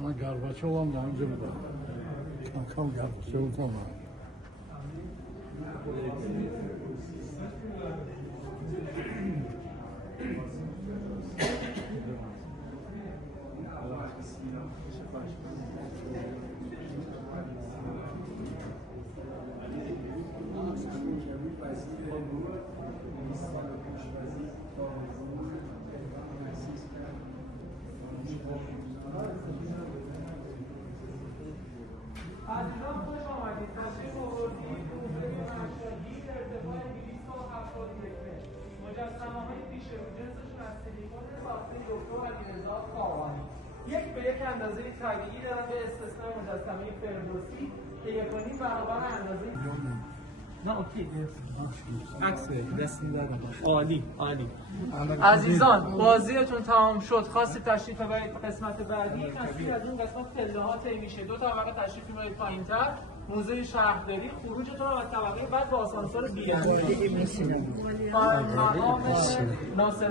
اما گرباچوف هم در اونجا بوده. مکان گرباچوف هم عزیزان خوش آمدید. تشریف آوردید حوزه ارشدی در ارتفاع 270 متر. مجسمه‌های پیش رو جنسشون از سیلیکون ساخته دکتر علیرضا خاقانی. یک به یک اندازه طبیعی دارن به استثنای مجسمه فردوسی که 1.5 برابر اندازه نه اوکی عکس دست می‌دادم. عالی عالی. عزیزان بازیتون تمام شد. خواستید تشریف ببرید قسمت بعدی. تشریف از اون قسمت پله‌ها طی میشه. 2 طبقه تشریف می‌برید پایین‌تر. موزه شهرداری خروجتون رو از طبقه بعد با آسانسور بی‌اندازه. مقام ناصر